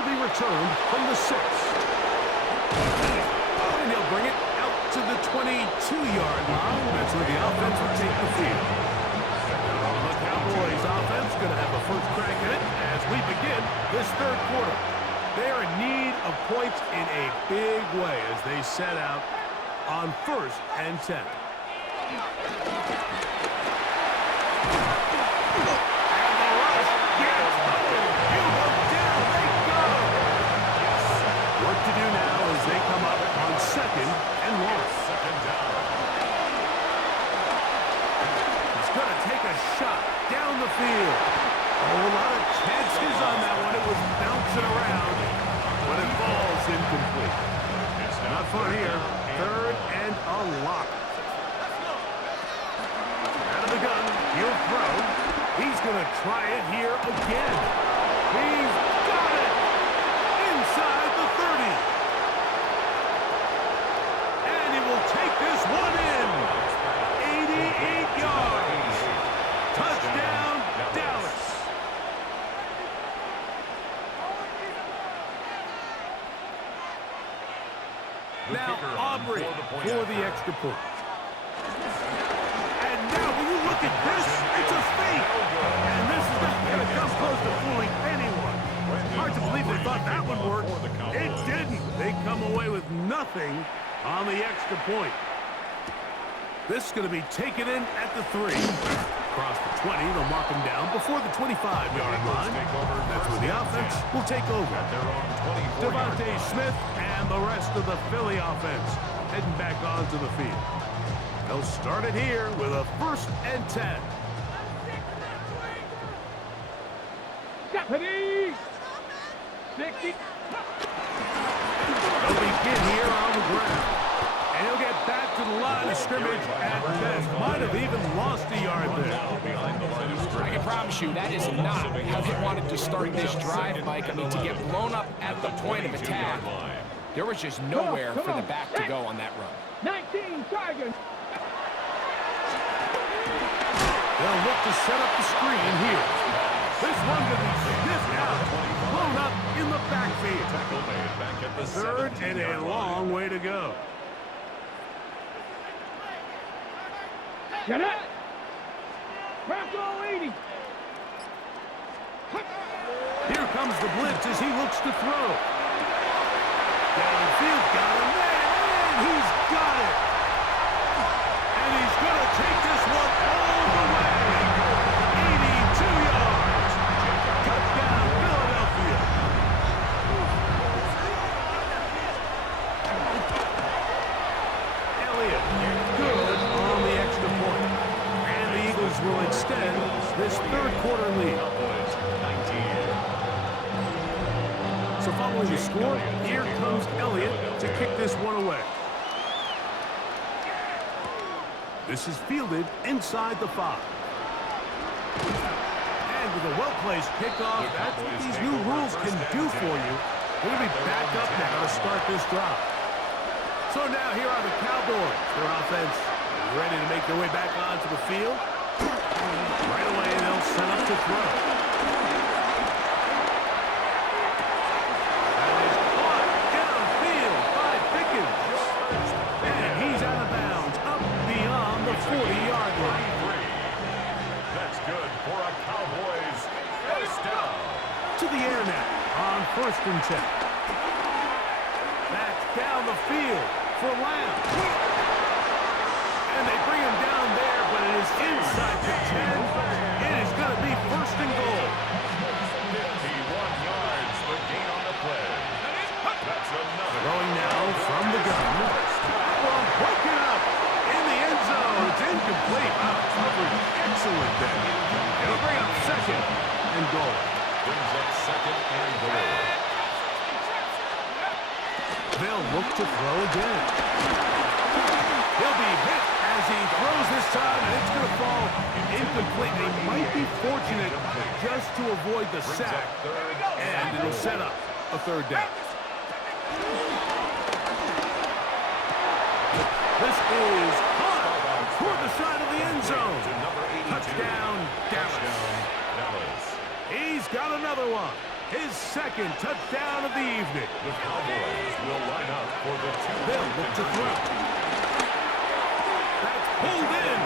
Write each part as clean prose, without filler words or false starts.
will be returned from the 6. And he'll bring it out to the 22-yard line. That's where the offense will take the field. The Cowboys offense going to have a first crack at it as we begin this third quarter. They are in need of points in a big way as they set out on 1st and 10. Second and long. Second down. He's going to take a shot down the field. Oh, a lot of chances on that one. It was bouncing around, but it falls incomplete. It's not fun here. 3rd and a lot. Out of the gun. He'll throw. He's going to try it here again. He's got it. Inside the 30. Take this one in. 88 yards. Touchdown, Dallas. Now Aubrey for the extra point. And now when you look at this, it's a fake. And this is not going to come close to fooling anyone. Hard to believe they thought that would work. It didn't. They come away with nothing on the extra point. This is going to be taken in at the 3. Across the 20, they'll mark him down before the 25-yard line. That's where the offense will take over. Devontae Smith and the rest of the Philly offense heading back onto the field. They'll start it here with a 1st and 10. Deputy! 60. They'll begin here on the ground. And he'll get back to the line of scrimmage at best. Might have even lost a yard there. I can promise you that is not how he wanted to start this drive, Mike. I mean, to get blown up at the point of attack, there was just nowhere for the back to go on that run. 19 Tigers. They'll look to set up the screen here. This one could be sniffed out, blown up in the backfield. 3rd and a long way to go. Get it! Bronco 80. Here comes the blitz as he looks to throw. Downfield, got him there, and he's got it. And he's going to take this one all the way. 82 yards. Touchdown, Philadelphia. Elliott, good on the extra point. And the Eagles will extend this third quarter lead. So following the score, here comes Elliott to kick this one away. This is fielded inside the 5. And with a well-placed kickoff, that's what these new rules can do for you. They're going to be back up now to start this drive. So now here are the Cowboys. Their offense is ready to make their way back onto the field. Right away, they'll set up to throw. That is caught downfield by Pickens. And he's out of bounds, up beyond the 40-yard line. That's good for a Cowboys first down. To the air now on 1st and 10. That's down the field for Lamb. And they bring him down there, but it is inside the 10. It is going to be 1st and goal. 51 yards, the gain on the play. That's another. Throwing now from the gun. That one broken up in the end zone. It's incomplete. Wow, coverage excellent there. It'll bring up 2nd and goal. Brings up 2nd and goal. They'll look to throw again. He'll be hit as he throws this time, and it's going to fall incomplete. They might be fortunate just to avoid the sack, and it'll set up a 3rd down. This is caught toward the side of the end zone. Touchdown, Dallas. He's got another one. his second touchdown of the evening. The Cowboys will line up for the They'll look to throw. That's pulled in,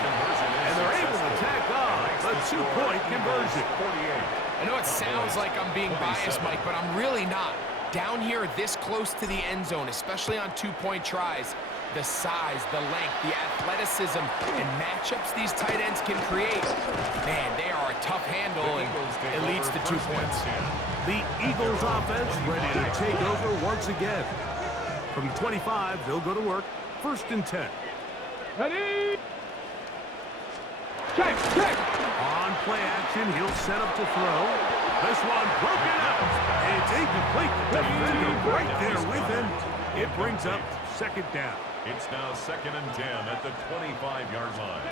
and they're able to tack on a two-point conversion. 48. I know it sounds like I'm being biased, Mike, but I'm really not. Down here this close to the end zone, especially on two-point tries, the size, the length, the athleticism, and matchups these tight ends can create. Man, they are a tough handle, and it leads to 2 points. The Eagles offense ready to take over once again. From 25, they'll go to work. 1st and 10. Ready? Check, check. On play action, he'll set up to throw. This one broken up. It's incomplete. Defender right there with him. It brings up 2nd down. It's now 2nd and 10 at the 25-yard line.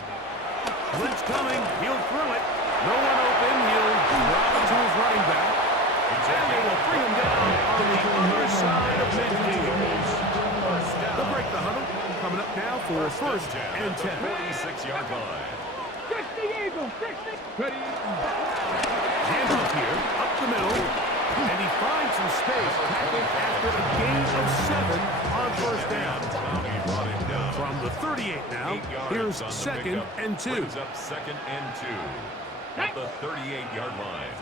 Blitz coming. He'll throw it. No one open. He'll drop it to his running back. And they will bring him down on the other side of midfield. They'll break the huddle. Coming up now for 1st and 10. 46-yard line. 60 Eagles, 60. Ready? Handoff here, up the middle, and he finds some space, tackled after a gain of 7 on 1st down. From the 38 now, here's 2nd and 2. Brings up 2nd and 2 at the 38-yard line.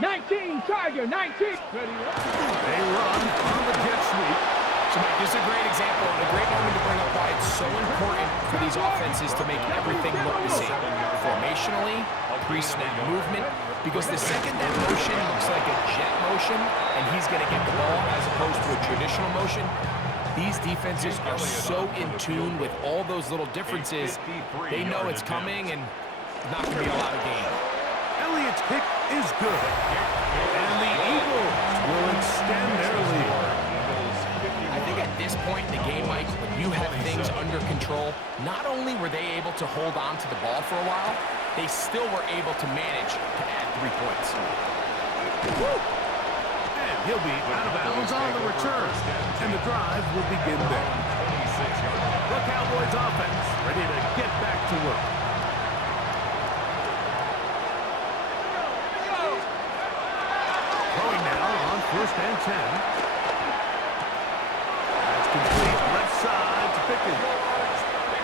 19 Tiger, 19. Ready? They run on the jet sweep. So, Mike, this is a great example and a great moment to bring up why it's so important for these offenses to make everything look the same. Formationally, pre-snap movement, because the second that motion looks like a jet motion and he's going to get the ball as opposed to a traditional motion, these defenses are so in tune with all those little differences. They know it's coming and not going to be a lot of gain. Elliott's kick is good, and the Eagles will extend their lead. I think at this point in the game, Mike, when you have things under control, not only were they able to hold on to the ball for a while, they still were able to manage to add 3 points. And he'll be out of bounds on the return, and the drive will begin there. The Cowboys offense ready to get back to work. Throwing now on 1st and 10. Complete left side to Pickens.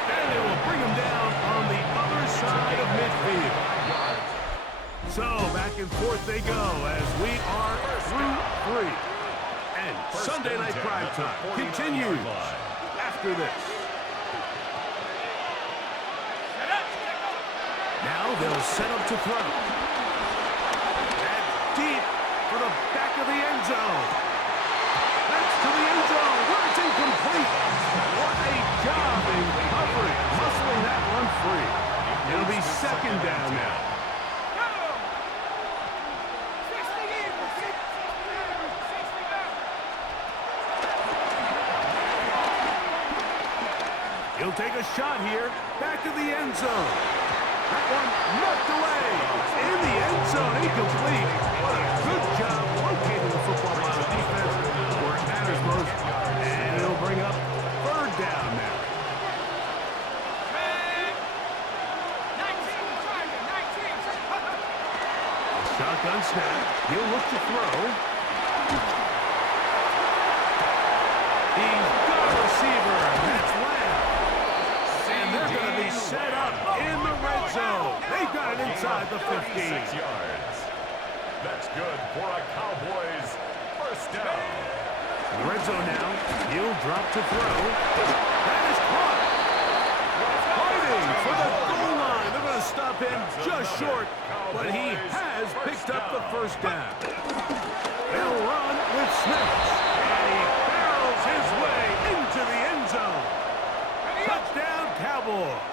And they will bring him down on the other side of midfield. So back and forth they go as we are through 3. And Sunday Night Prime Time continues after this. Now they'll set up to throw. And deep for the back of the end zone. That's to the end zone. Incomplete. What a job in coverage, muscling that one free. It'll be 2nd down now. He'll take a shot here, back of the end zone. That one knocked away. In the end zone, incomplete. What a good job locating the football on the defense where it matters most. And it'll bring up 3rd down now. 19 Tiger, 19. Shotgun snap. He'll look to throw. He's got a receiver. That's Lamb. And they're going to be set up in the red zone. They've got it inside the 15. 6 yards. That's good for a Cowboys 1st down. In the red zone now. He'll drop to throw. That is caught. Fighting for the goal line. They're going to stop him just short, but he has picked up the 1st down. They'll run with Smith, and he barrels his way into the end zone. Touchdown, Cowboys.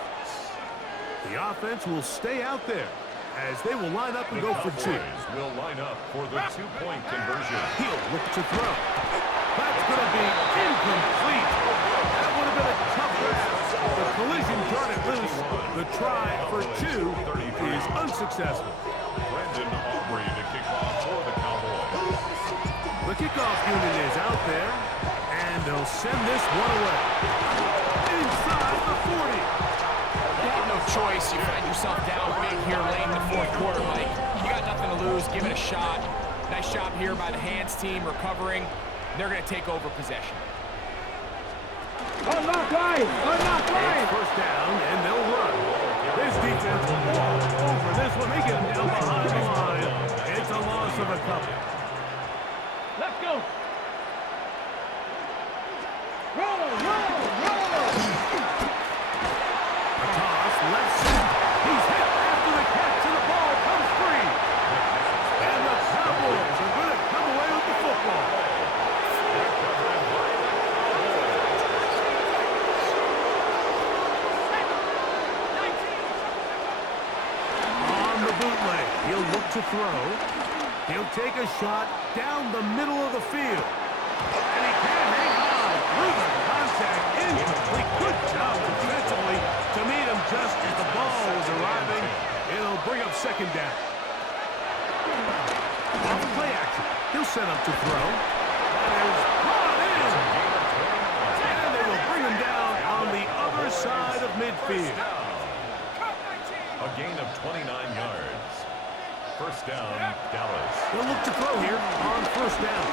The offense will stay out there as they will line up and go for 2. Will line up for the 2-point conversion. He'll look to throw. That's going to be incomplete. That would have been a tough grab. The collision turned it loose. The try for 2 is unsuccessful. Brendan Aubrey to kick off for the Cowboys. The kickoff unit is out there, and they'll send this one away. Inside the 40. You have no choice. You find yourself down big here late in the 4th quarter, Mike. You got nothing to lose. Give it a shot. Nice job here by the hands team recovering. They're going to take over possession. Unlock line! Unlock line! It's first down, and they'll run. This defense all over this one. They get him down behind the line. It's a loss of a couple. Let's go! Roll, roll, roll! A toss, left side. He's hit after the catch, and the ball comes free. And the Cowboys are going to come away with the football. On the bootleg, he'll look to throw. He'll take a shot down the middle of the field. And he can't hang on through the contact. Incomplete. Good job defensively to meet him just as the ball was arriving. It'll bring up second down. Off play action. He'll set up to throw. That is brought in. And they will bring him down on the other side of midfield. A gain of 29 yards. First down, Dallas. They'll look to throw here on first down.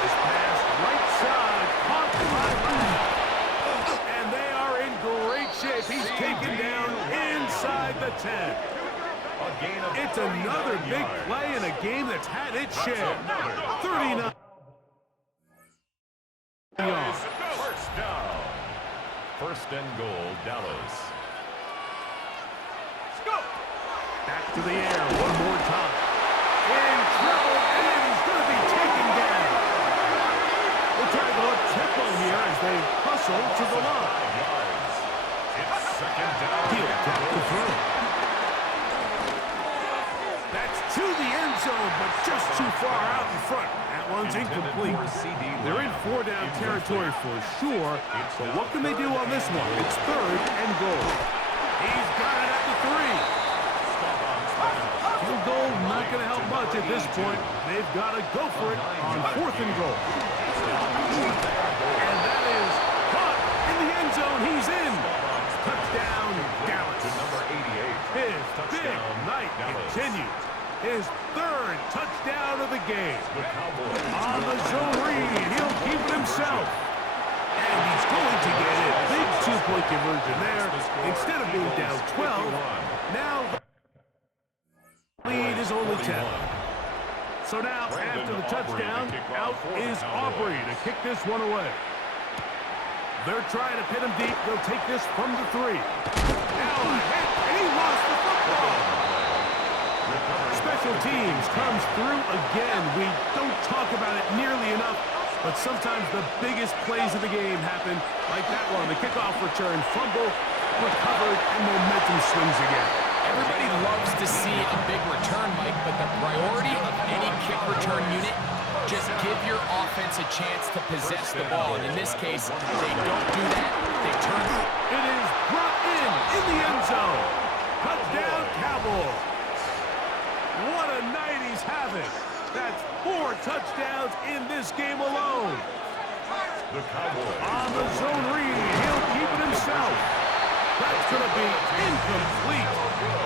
This pass right side caught by Lamb. And they are in great shape. He's taken down inside the 10. It's another big play in a game that's had its share. 39 yards. First down. First and goal, Dallas. Back to the air one more time. In trouble, and he's going to be taken down. They'll try to go up tempo here as they hustle to the line. It's second down. He'll drop the throw. That's to the end zone, but just too far out in front. That one's incomplete. They're in four-down territory for sure, but what can they do on this one? It's third and goal. He's got it at the 3. Field goal not going to help much at this point. They've got to go for it on fourth and goal. And that is caught in the end zone. He's in. Touchdown, Dallas. His big night continues. His third touchdown of the game. On the zone read, he'll keep it himself. And he's going to get it. Big two-point conversion there. Instead of being down 12, now the lead is only 10. So now, after the touchdown, out is Aubrey to kick this one away. They're trying to pin him deep. They'll take this from the 3. Now a hit, and he lost the football. Special teams comes through again. We don't talk about it nearly enough, but sometimes the biggest plays of the game happen like that one. The kickoff return, fumble, recovered, and momentum swings again. Everybody loves to see a big return, Mike, but the priority of any kick return unit, just give your offense a chance to possess the ball. And in this case, they don't do that. They turn it. It is brought in the end zone. Touchdown, Cowboys. What a night he's having. That's 4 touchdowns in this game alone. The Cowboys. On the zone read, he'll keep it himself. That's going to be incomplete.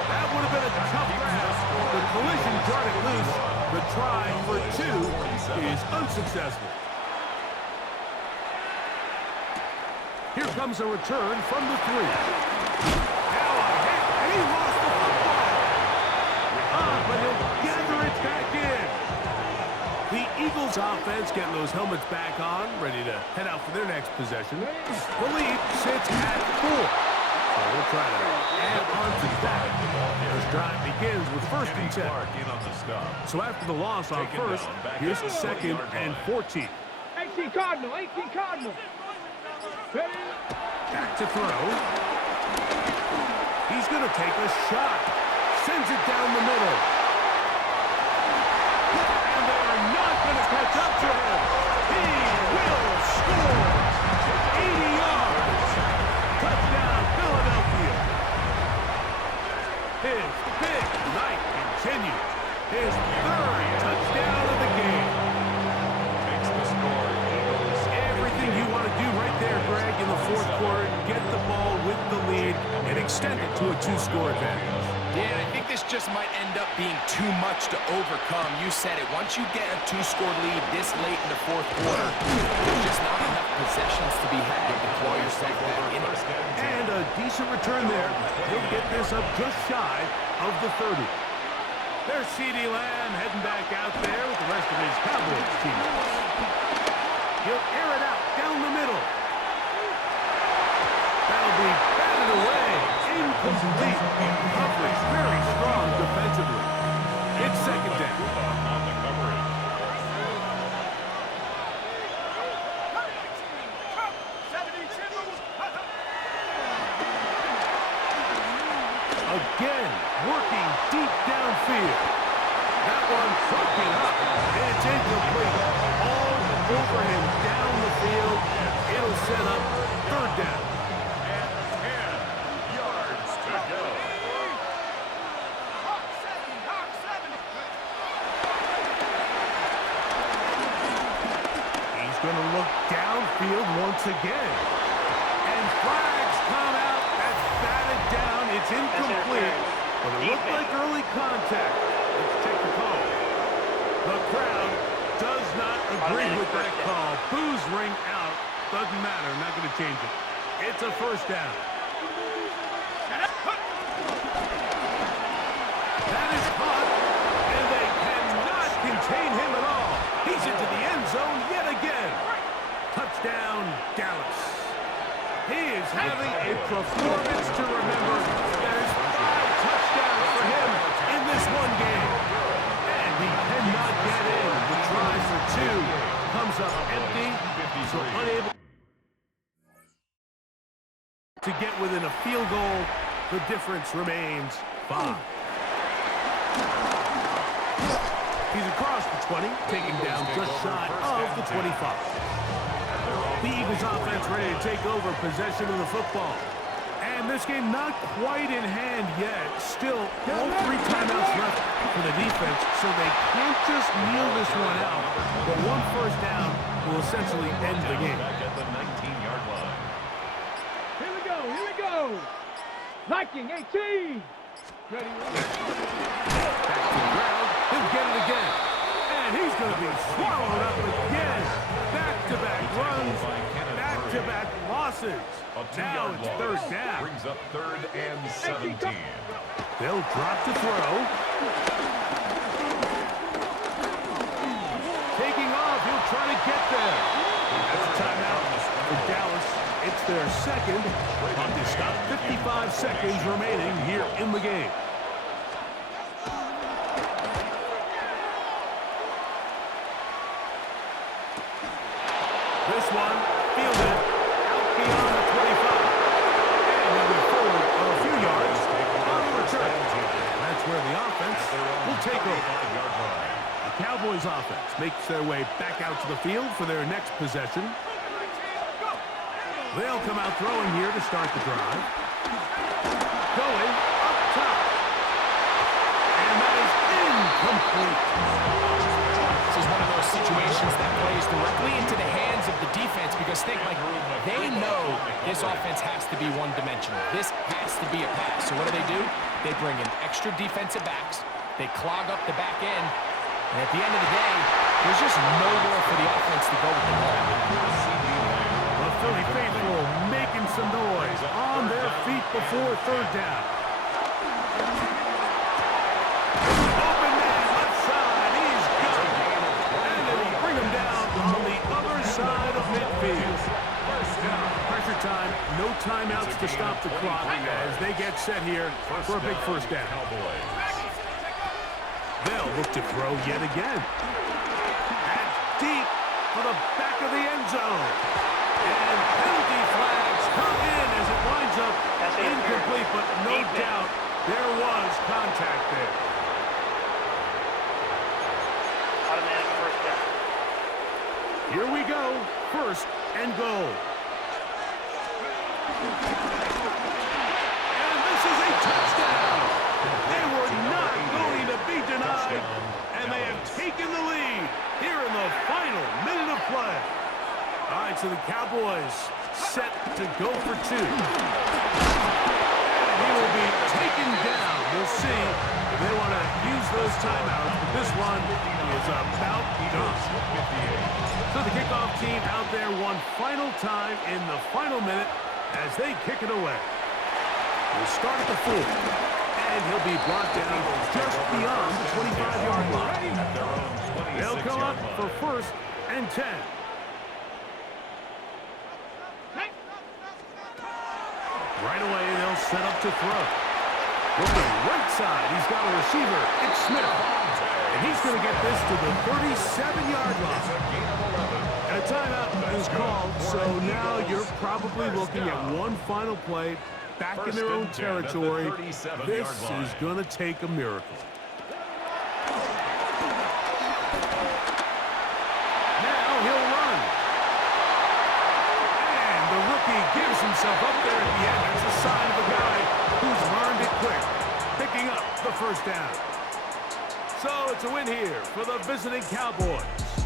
That would have been a tough grab. The collision jarred it loose. The try for 2 is unsuccessful. Here comes a return from the 3. Now a hit, and he lost the football. But he'll gather it back in. The Eagles offense getting those helmets back on, ready to head out for their next possession. The lead sits at 4. So we'll try to add on to that. This drive begins with first and 10. So after the loss on first, here's the second and 14. 18 Cardinal, 18 Cardinal. Ready? Back to throw. He's going to take a shot. Sends it down the middle. And they're not going to catch up to him. He will score. 80 yards. Touchdown, Philadelphia. His big night continues. His third touchdown of the game. Makes the score. Everything you want to do right there, Greg, in the fourth quarter, get the ball with the lead and extend it to a 2-score advantage. Yeah, I think this this just might end up being too much to overcome. You said it. Once you get a two-score lead this late in the fourth quarter, there's just not enough possessions to be had to claw yourself back in it. And a decent return there. He'll get this up just shy of the 30. There's CeeDee Lamb heading back out there with the rest of his Cowboys team. He'll air it out down the middle. That'll be batted away. Incomplete. Coverage very strong defensively. It's second down. On the coverage. Again, working deep downfield. That one broken up. It's incomplete. All over him down the field. It'll set up third down. And 10 yards to go. He's going to look downfield once again. And flags come out. That's batted down. It's incomplete. But it looked like early contact. Let's check the call. The crowd does not agree with that call. Boos ring out. Doesn't matter. Not going to change it. It's a first down. That is caught. And they cannot contain him at all. He's into the end zone yet again. Touchdown, Dallas. He is having a performance to remember. There's 5 touchdowns for him in this one game. And he cannot get in. The try for 2 comes up empty, so unable to get within a field goal. The difference remains 5. He's across the 20, taking down just shy of the 25. The Eagles offense ready to take over possession of the football. And this game not quite in hand yet. Still, all 3 timeouts left for the defense, so they can't just kneel this one out. But one first down will essentially end the game. Back at the 19-yard line. Here we go, here we go. Viking 18. Ready, Back to the ground. He'll get it again. And he's going to be swallowed up again. Back-to-back runs, back-to-back losses. Now it's third down. Brings up 3rd and 17. They'll drop to throw. Taking off, he'll try to get there. That's a timeout for Dallas. It's their second. On to stop. 55 seconds remaining here in the game. This one, fielded out beyond the 25. And they'll be forward a few yards on the return. That's where the offense will take over. The Cowboys offense makes their way back out to the field for their next possession. They'll come out throwing here to start the drive. Going up top. And that is incomplete. This is one of those situations that plays directly into the hands of the defense because think like they know this offense has to be one-dimensional. This has to be a pass. So what do? They bring in extra defensive backs. They clog up the back end. And at the end of the day, there's just nowhere for the offense to go with the ball. The Philly faithful making some noise on their feet before third down. Open man left side. He's got it. And it'll bring him down on the other side of midfield. Pressure time. No timeouts to stop the clock as they get set here for a big first down. They'll look to throw yet again. And deep for the back of the end zone. And penalty flags come in as it winds up incomplete, but no doubt there was contact there. Automatic first down. Here we go. First and goal. And this is a touchdown. They were not going to be denied, and they have taken the lead here in the final minute of play. All right, so the Cowboys set to go for 2. And he will be taken down. We'll see if they want to use those timeouts, but this one is about done. So the kickoff team out there one final time in the final minute as they kick it away. We'll start at the 4, and he'll be brought down just beyond the 25-yard line. They'll come up for 1st and 10. Right away, they'll set up to throw. Looking right side, he's got a receiver. It's Smith. And he's going to get this to the 37-yard line. And a timeout is called, so now you're probably looking at one final play back in their own territory. This is going to take a miracle. Now he'll run. And the rookie gives himself up there at the end. That's a sign of a guy who's learned it quick, picking up the 1st down. So it's a win here for the visiting Cowboys.